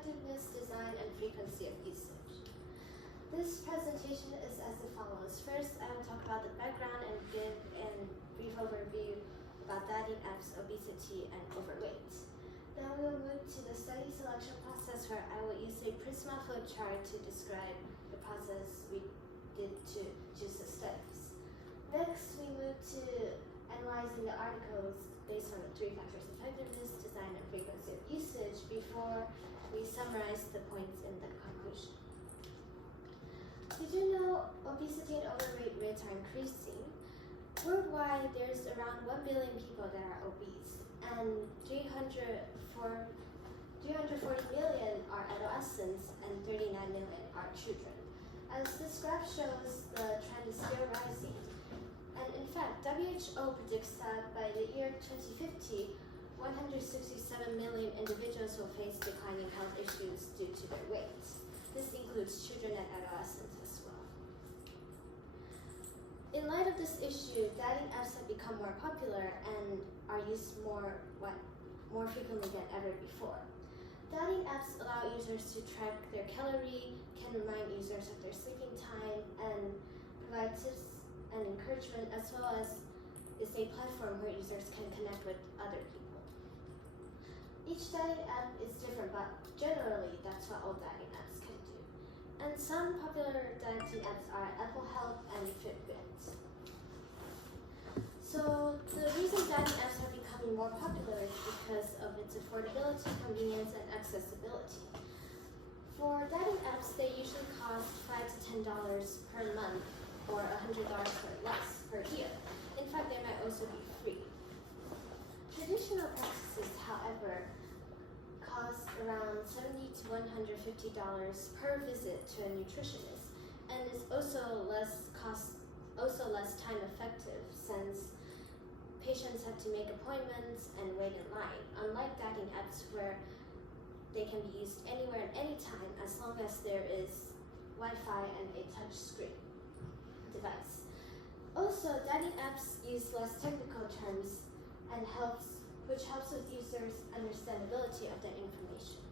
effectiveness, design, and frequency of usage. This presentation is as follows. First, I will talk about the background and give a brief overview about dating apps, obesity, and overweight. Then we will move to the study selection process, where I will use a Prisma flowchart to describe the process we did to choose the studies. Next, we move to analyzing the articles based on the 3 factors: effectiveness, design, and frequency of usage, before we summarize the points in the conclusion. Did you know obesity and overweight rates are increasing? Worldwide, there's around 1 billion people that are obese, and 340 million are adolescents and 39 million are children. As this graph shows, the trend is still rising. And in fact, WHO predicts that by the year 2050, 167 million individuals will face declining health issues due to their weight. This includes children and adolescents as well. In light of this issue, dating apps have become more popular and are used more frequently than ever before. Dating apps allow users to track their calorie, can remind users of their sleeping time, and provide tips and encouragement, as well as is a platform where users can connect with other people. Each dating app is different, but generally that's what all dating apps can do. And some popular dating apps are Apple Health and Fitbit. So the reason dating apps are becoming more popular is because of its affordability, convenience, and accessibility. For dating apps, they usually cost $5 to $10 per month, or $100 or less per year. In fact, they might also be free. Traditional practices, however, cost around $70 to $150 per visit to a nutritionist, and is also less time effective, since patients have to make appointments and wait in line, unlike dating apps where they can be used anywhere and anytime as long as there is Wi-Fi and a touch screen device. Also, dating apps use less technical terms and which helps with users' understandability of the information.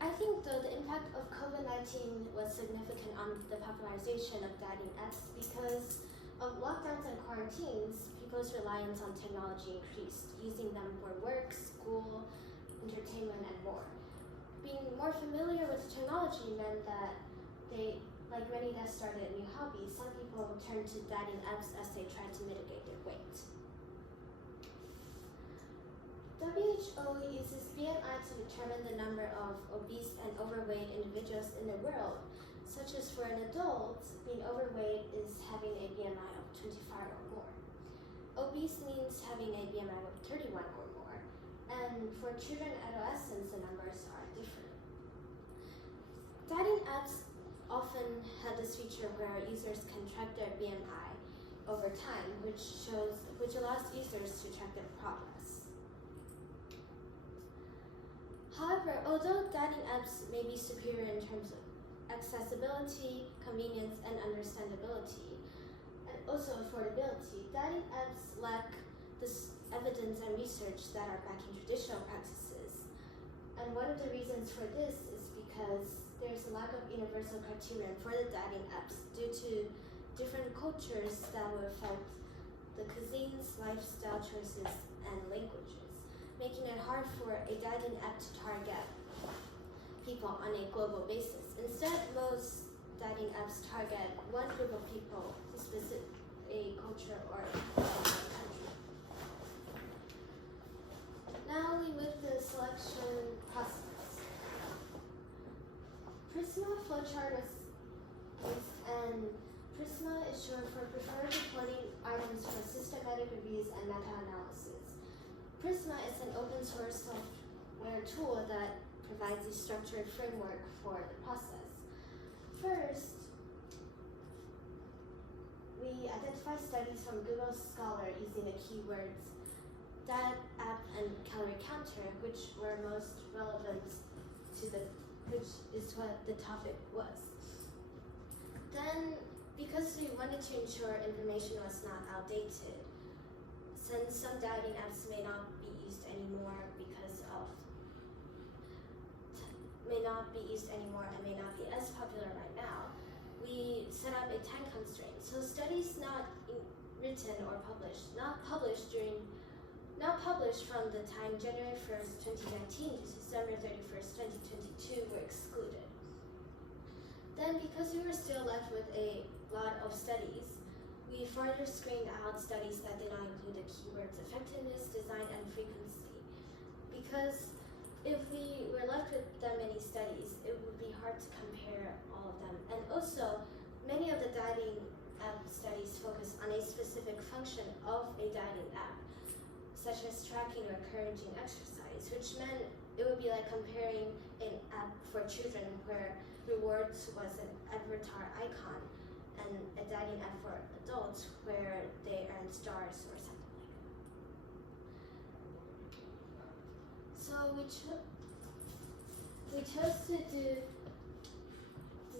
I think though the impact of COVID-19 was significant on the popularization of dating apps because of lockdowns and quarantines. People's reliance on technology increased, using them for work, school, entertainment, and more. Being more familiar with technology meant that like many that started a new hobby, some people turned to dating apps as they tried to mitigate their weight. WHO uses BMI to determine the number of obese and overweight individuals in the world, such as for an adult, being overweight is having a BMI of 25 or more. Obese means having a BMI of 31 or more, and for children and adolescents, the numbers are different. Dating apps often have this feature where users can track their BMI over time, which allows users to track their progress. However, although dating apps may be superior in terms of accessibility, convenience, and understandability, and also affordability, dating apps lack this evidence and research that are backing traditional practices. And one of the reasons for this is because there's a lack of universal criterion for the dating apps due to different cultures that will affect the cuisines, lifestyle choices, and languages, making it hard for a dating app to target people on a global basis. Instead, most dating apps target one group of people, specific a culture or a country. Now we move to the selection process. Prisma flowchart was used, and Prisma is short for Preferred Reporting Items for Systematic Reviews and Meta-Analysis. Prisma is an open source software tool that provides a structured framework for the process. First, we identify studies from Google Scholar using the keywords dat, app, and calorie counter, which were most relevant to which is what the topic was. Then, because we wanted to ensure information was not outdated, since some dating apps may not be used anymore and may not be as popular right now, we set up a time constraint. So studies not published from the time January 1st, 2019 to December 31st, 2022 were excluded. Then, because we were still left with a lot of studies, we further screened out studies that did not include the keywords effectiveness, design, and frequency. Because if we were left with that many studies, it would be hard to compare all of them. And also, many of the dating app studies focus on a specific function of a dating app, such as tracking or encouraging exercise, which meant it would be like comparing an app for children where rewards was an avatar icon and a dating app for adults where they earn stars or something like that. So we chose to do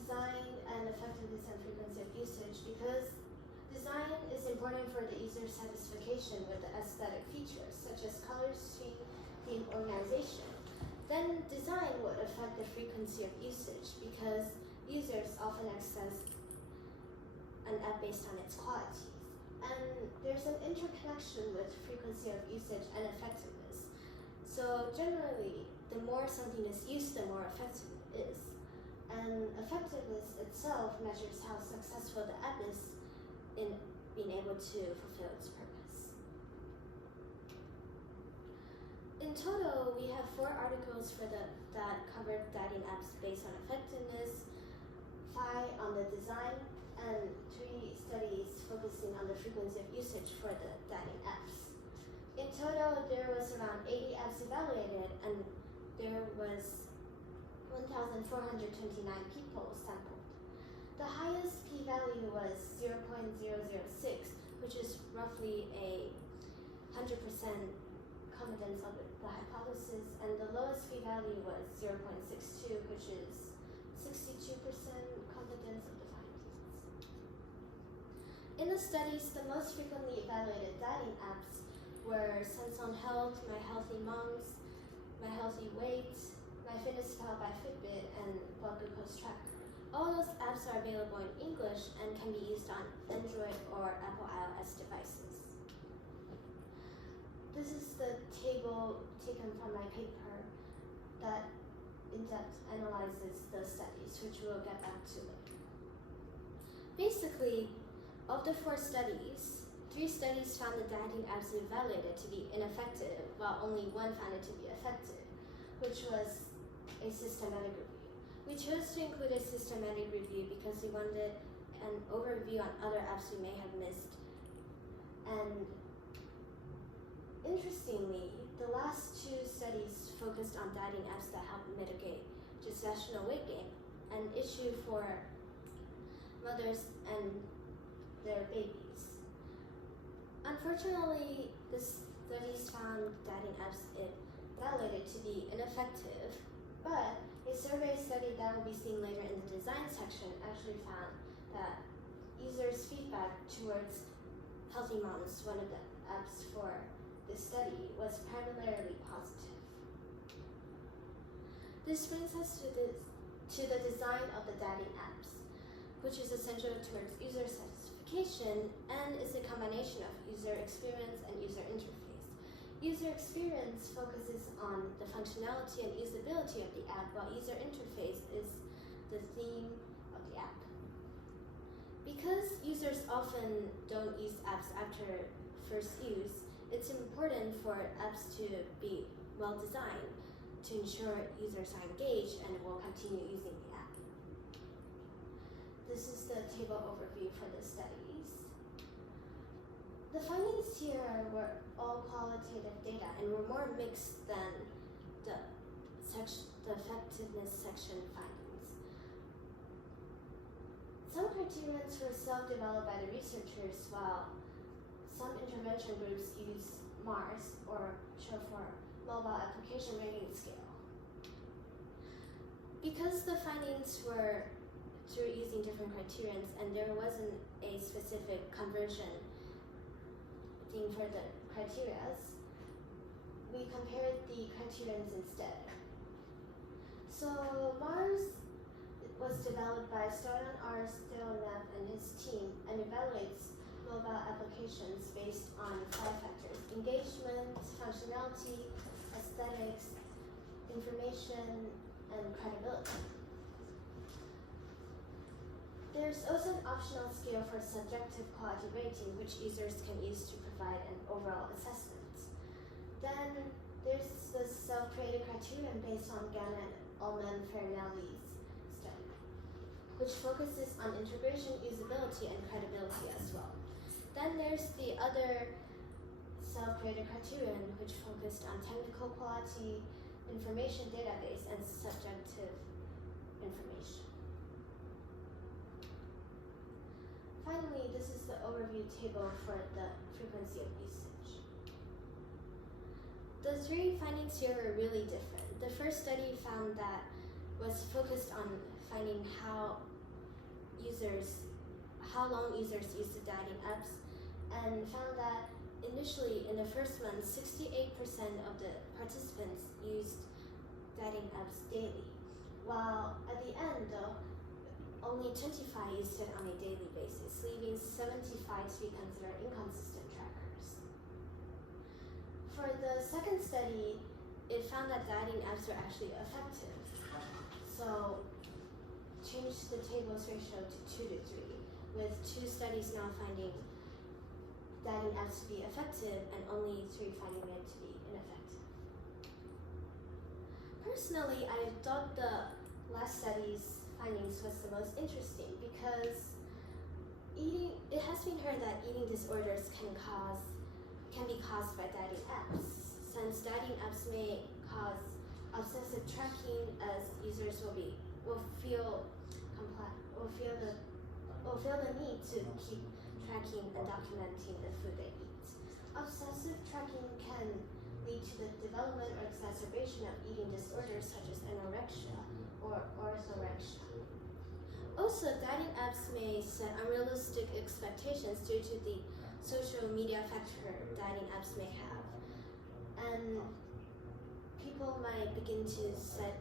design and effectiveness and frequency of usage because design is important for the user satisfaction with the aesthetic features such as color scheme, theme, organization. Then design would affect the frequency of usage because users often access an app based on its qualities. And there's an interconnection with frequency of usage and effectiveness. So generally, the more something is used, the more effective it is. And effectiveness itself measures how successful the app is in being able to fulfill its purpose. In total, we have 4 articles that covered dating apps based on effectiveness, 5 on the design, and 3 studies focusing on the frequency of usage for the dating apps. In total, there was around 80 apps evaluated, and there was 1,429 people sampled. The highest p-value was 0.006, which is roughly a 100% confidence of the hypothesis, and the lowest p-value was 0.62, which is 62% confidence of the findings. In the studies, the most frequently evaluated dating apps were Sense on Health, My Healthy Moms, My Healthy Weight, MyFitnessPal by Fitbit, and Blood Glucose Tracker. All those apps are available in English and can be used on Android or Apple iOS devices. This is the table taken from my paper that in-depth analyzes the studies, which we'll get back to later. Basically, of the 4 studies, 3 studies found the dating apps evaluated to be ineffective, while only 1 found it to be effective, which was a systematic review. We chose to include a systematic review because we wanted an overview on other apps we may have missed. And interestingly, the last 2 studies focused on dating apps that help mitigate gestational weight gain, an issue for mothers and their babies. Unfortunately, the studies found dating apps evaluated to be ineffective, but a survey study that will be seen later in the design section actually found that users' feedback towards Healthy Moms, one of the apps for this study, was primarily positive. This brings us to the design of the dating apps, which is essential towards user satisfaction and is a combination of user experience and user interface. User experience focuses on the functionality and usability of the app, while user interface is the theme of the app. Because users often don't use apps after first use, it's important for apps to be well designed to ensure users are engaged and will continue using the app. This is the table overview for the studies. The findings here were all qualitative data and were more mixed than the effectiveness section findings. Some criterions were self-developed by the researchers, while some intervention groups use MARS, or short for Mobile Application Rating Scale. Because the findings were through using different criterions and there wasn't a specific conversion thing for the criteria, we compared the criterions instead. So Mars was developed by Stoyan R. Stelnev and his team and evaluates mobile applications based on 5 factors: engagement, functionality, aesthetics, information, and credibility. There's also an optional scale for subjective quality rating, which users can use to provide an overall assessment. Then there's the self-created criterion based on Gann and Ullman-Fernelli's study, which focuses on integration, usability, and credibility as well. Then there's the other self-created criterion, which focused on technical quality, information database, and subjective information. Finally, this is the overview table for the frequency of usage. The 3 findings here are really different. The first study found that was focused on finding how long users use the dating apps, and found that initially in the first month, 68% of the participants used dating apps daily, while at the end though, only 25 used it on a daily basis, leaving 75 to be considered inconsistent trackers. For the second study, it found that dating apps are actually effective. So changed the table's ratio to 2 to 3, with 2 studies now finding dating apps to be effective and only 3 finding it to be ineffective. Personally, I thought the last study's findings was the most interesting because it has been heard that eating disorders can be caused by dating apps. Since dating apps may cause obsessive tracking, as users will feel the need to keep tracking and documenting the food they eat. Obsessive tracking can lead to the development or exacerbation of eating disorders such as anorexia or orthorexia. Also, dating apps may set unrealistic expectations due to the social media factor dating apps may have. And people might begin to set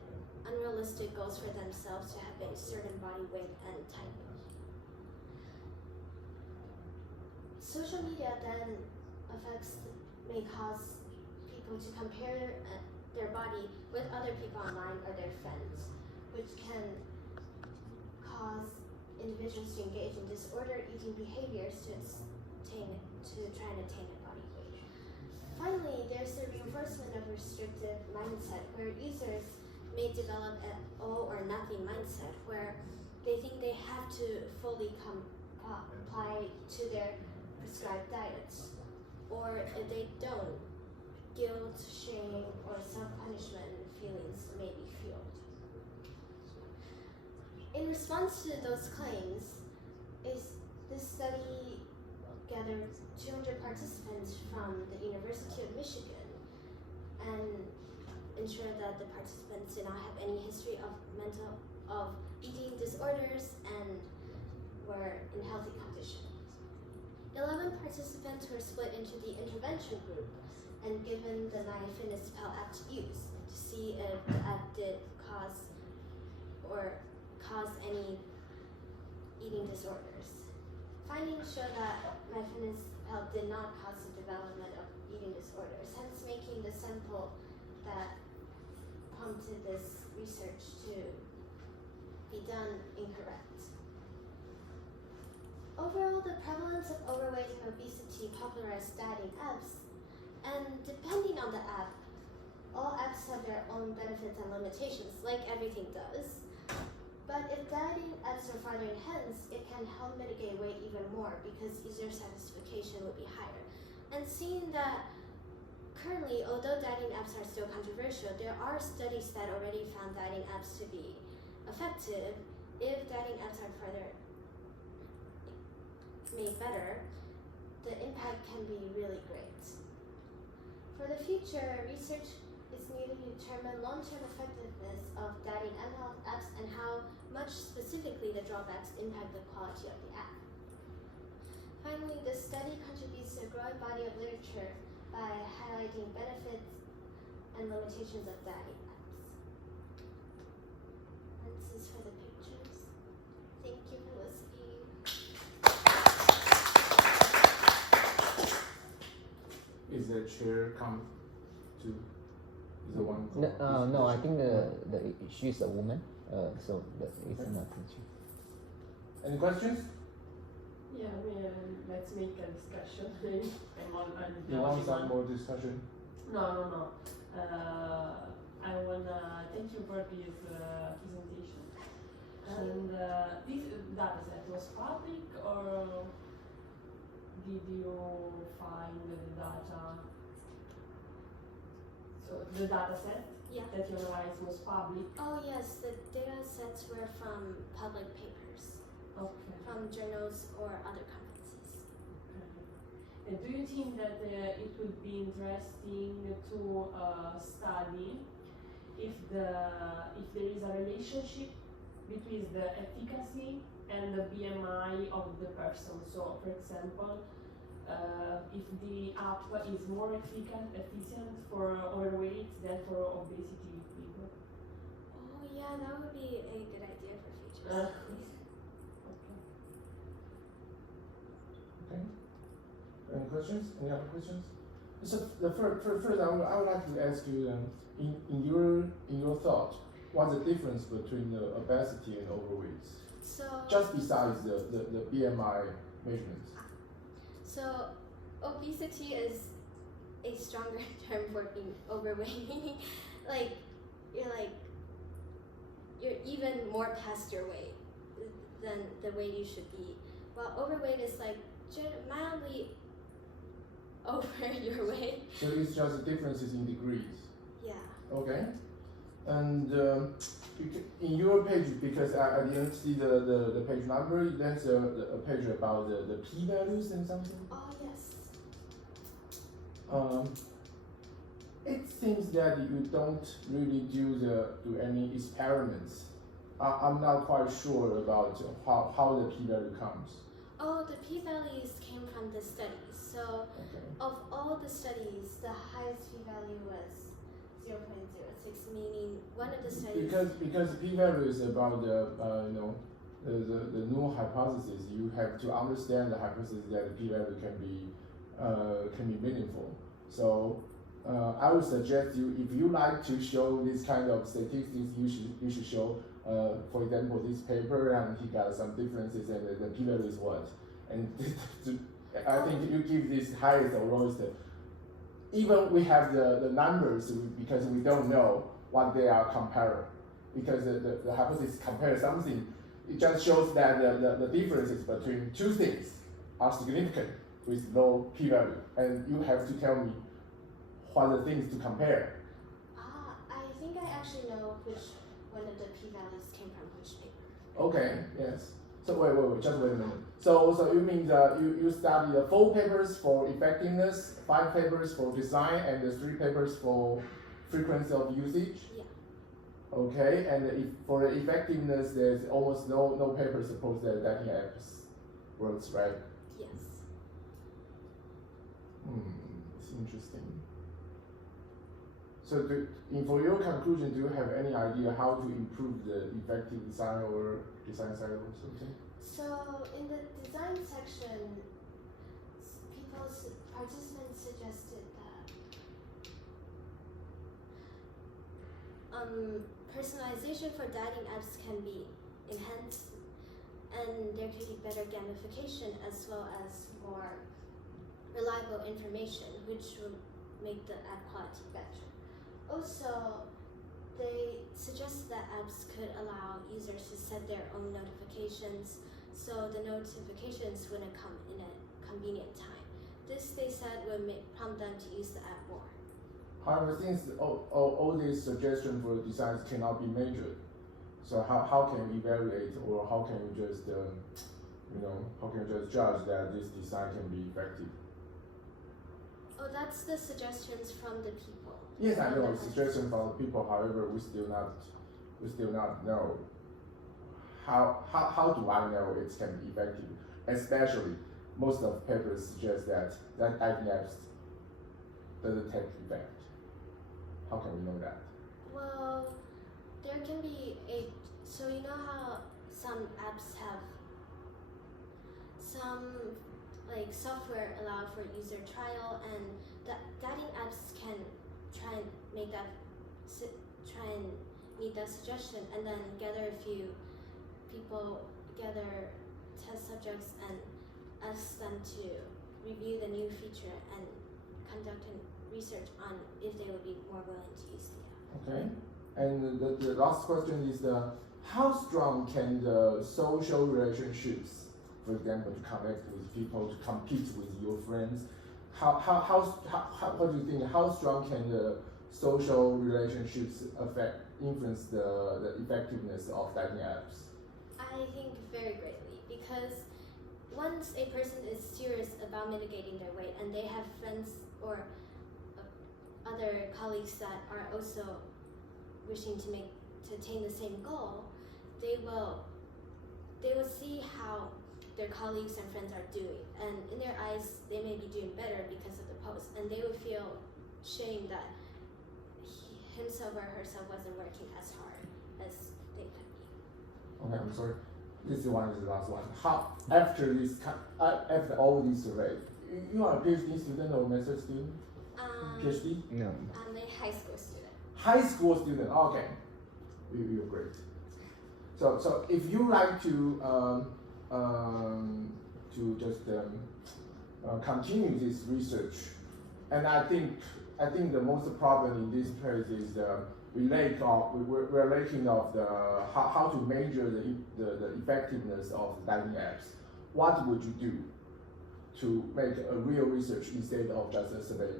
unrealistic goals for themselves to have a certain body weight and type. Social media then may cause people to compare their body with other people online or their friends, which can cause individuals to engage in disordered eating behaviors to try and attain a body weight. Finally, there's the reinforcement of restrictive mindset, where users may develop an all or nothing mindset, where they think they have to fully comply to their prescribed diets, or if they don't, guilt, shame, or self-punishment feelings may be fueled. In response to those claims, this study gathered 200 participants from the University of Michigan and ensured that the participants did not have any history of eating disorders and were in healthy condition. 11 participants were split into the intervention group and given the MyFitnessPal app to use to see if the app did cause any eating disorders. Findings show that MyFitnessPal did not cause the development of eating disorders, hence making the sample that prompted this research to be done incorrect. Overall, the prevalence of overweight and obesity popularized dating apps, and depending on the app, all apps have their own benefits and limitations, like everything does. But if dating apps are farther enhanced, it can help mitigate weight even more because user satisfaction will be higher. And seeing that currently, although dating apps are still controversial, there are studies that already found dating apps to be effective. If dating apps are further made better, the impact can be really great. For the future, research is needed to determine long-term effectiveness of dating and health apps and how much specifically the drawbacks impact the quality of the app. Finally, the study contributes to a growing body of literature by highlighting benefits and limitations of dating apps. And this is for the pictures. Thank you for listening. Is the chair come to? Is the one? No, I think she's a woman. So it's not she. Any questions? Yeah, let's make a discussion. You want some more discussion? No. I wanna thank you for this presentation. And this data set was public, or did you find the data? So the data set that you analyzed was public? Oh yes, the data sets were from public papers. Okay. From journals or other conferences. Okay. And do you think that it would be interesting to study if there is a relationship between the efficacy and the BMI of the person? So, for example, if the app is more efficient for overweight than for obesity people? Oh yeah, that would be a good idea for future studies. Okay. Any questions? Any other questions? So first, I would like to ask you, in your thought, what's the difference between the obesity and overweight? So just besides the BMI measurements. So obesity is a stronger term for being overweight. You're even more past your weight than the way you should be. While overweight is like mildly over your weight. So it's just differences in degrees. Yeah. Okay. And in your page, because I didn't see the page number, there's a page about the p-values and something. Oh yes. It seems that you don't really do any experiments. I'm not quite sure about how the p-value comes. Oh, the p-values came from the studies. So of all the studies, the highest p-value was 0.06, meaning one of the studies. Because p-value is about the null hypothesis. You have to understand the hypothesis that the p-value can be meaningful. So I would suggest you, if you like to show this kind of statistics, you should show, for example, this paper, and he got some differences, and the p-value is what, and I think you give this highest or lowest. Even we have the numbers because we don't know what they are comparing, because the hypothesis compares something. It just shows that the differences between two things are significant with low p-value, and you have to tell me what the things to compare. I think I actually know which one of the p-values came from which paper. Okay, yes. So wait, just wait a minute. So you mean that you study the 4 papers for effectiveness, 5 papers for design, and the 3 papers for frequency of usage? Yeah. Okay, and for the effectiveness, there's almost no paper supports that dating apps works, right? Yes. It's interesting. So for your conclusion, do you have any idea how to improve the effective design or design cycle or something? So in the design section, participants suggested that personalization for dating apps can be enhanced, and there could be better gamification as well as more reliable information, which would make the app quality better. Also, they suggested that apps could allow users to set their own notifications, so the notifications wouldn't come in a convenient time. This, they said, would prompt them to use the app more. However, since all these suggestions for designs cannot be measured, so how can you evaluate, or how can you just judge that this design can be effective? Oh, that's the suggestions from the people. Yes, I know suggestions from the people. However, we still not know how do I know it can be effective? Especially, most of the papers suggest that dating apps does it take effect? How can we know that? Well, there can be so you know how some apps have some like software allow for user trial, and guiding apps can try and make that meet that suggestion, and then gather a few people, gather test subjects, and ask them to review the new feature and conduct research on if they would be more willing to use the app. Okay. And the last question is how strong can the social relationships, for example, to connect with people, to compete with your friends, what do you think? How strong can the social relationships influence the effectiveness of dating apps? I think very greatly, because once a person is serious about mitigating their weight and they have friends or other colleagues that are also wishing to attain the same goal, they will see how their colleagues and friends are doing, and in their eyes they may be doing better because of the post, and they would feel shame that himself or herself wasn't working as hard as they could be. Okay, I'm sorry. This one is the last one. How after all these surveys, you are a PhD student or master's student? PhD? No. I'm a high school student. High school student. Okay, you're great. So if you like to just continue this research, and I think the most problem in this place is we're lacking of the how to measure the effectiveness of dating apps. What would you do to make a real research instead of just a survey?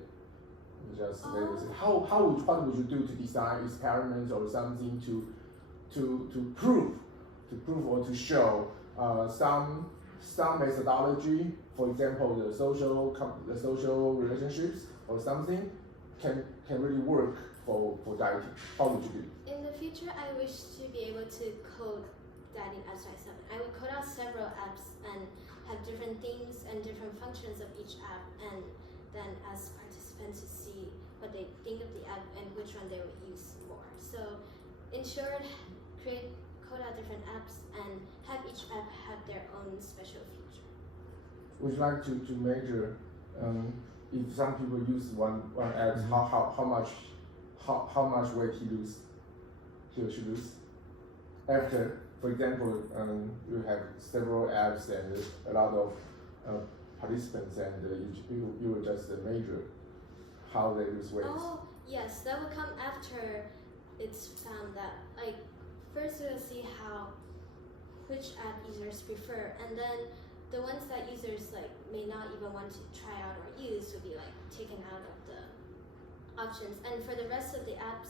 What would you do to design experiments or something to prove or to show some methodology, for example, the social relationships or something can really work for dating? How would you do? In the future, I wish to be able to code dating apps myself. I would code out several apps and have different themes and different functions of each app, and then ask participants to see what they think of the app and which one they would use more. So, in short, code out different apps and have each app have their own special feature. Would you like to measure if some people use one app, how much weight he or she lose? After, for example, you have several apps and a lot of participants, and you will just measure how they lose weight. Oh, yes, that will come after it's found that, like, first we'll see which app users prefer, and then the ones that users may not even want to try out or use will be taken out of the options. And for the rest of the apps,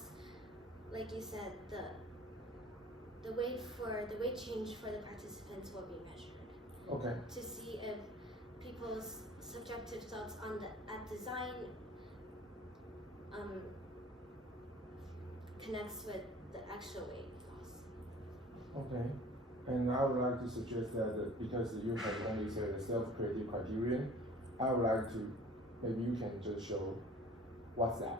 like you said, the weight change for the participants will be measured. Okay. To see if people's subjective thoughts on the app design connects with the actual weight loss. Okay. And I would like to suggest that because you have only said the self-creative criterion, I would like to, maybe you can just show what's that.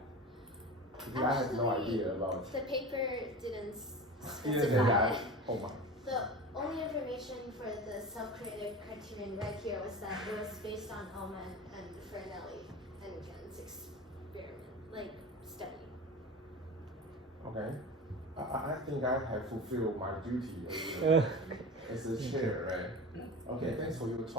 Because I have no idea about it. The paper didn't Didn't say specify that. it. Oh my. The only information for the self-creative criterion right here was that it was based on Ullman and Fernelli and Ken's experiment, study. Okay. I think I have fulfilled my duty as a chair, right? Okay, thanks for your talk.